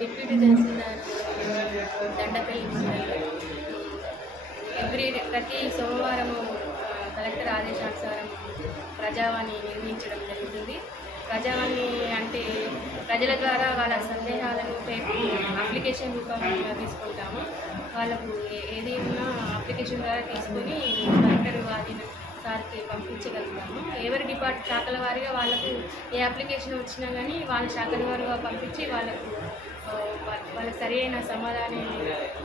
Deputy తహసీల్దార్ దండపల్లి ప్రతి సోమవారము collector ఆదేశానుసారం ప్రజావాణి నిర్వహించడం జరుగుతుంది. ప్రజావాణి అంటే ప్రజల ద్వారా వాళ్ళ సందేహాలను అప్లికేషన్ రూపంలో తీసుకుంటాము. వాళ్ళకు ఏది ఉన్నా అప్లికేషన్ ద్వారా తీసుకొని కలెక్టర్ వారిని సార్కి పంపించగలుగుతాము. ఎవరి శాఖల వారిగా వాళ్ళకు ఏ అప్లికేషన్ వచ్చినా కానీ వాళ్ళ శాఖల వారుగా పంపించి వాళ్ళకు సరి అయిన సమాధానం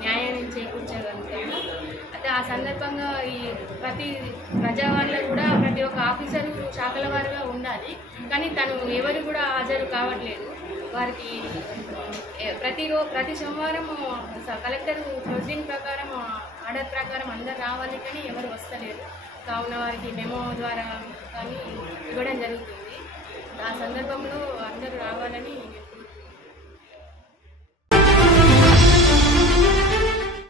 న్యాయాన్ని చేకూర్చగలుగుతాము. అయితే ఆ సందర్భంగా ఈ ప్రతి ప్రజావాణిలో కూడా ప్రతి ఒక్క ఆఫీసరు శాఖల వారుగా ఉండాలి. కానీ తను ఎవరు కూడా హాజరు కావట్లేదు. వారికి ప్రతి సోమవారం కలెక్టర్ ప్రొసీడింగ్ ప్రకారం ఆర్డర్ ప్రకారం అందరు రావాలి, కానీ ఎవరు వస్తలేరు. కావున వారికి మెమో ద్వారా కానీ ఇవ్వడం జరుగుతుంది. ఆ సందర్భంలో అందరూ రావాలని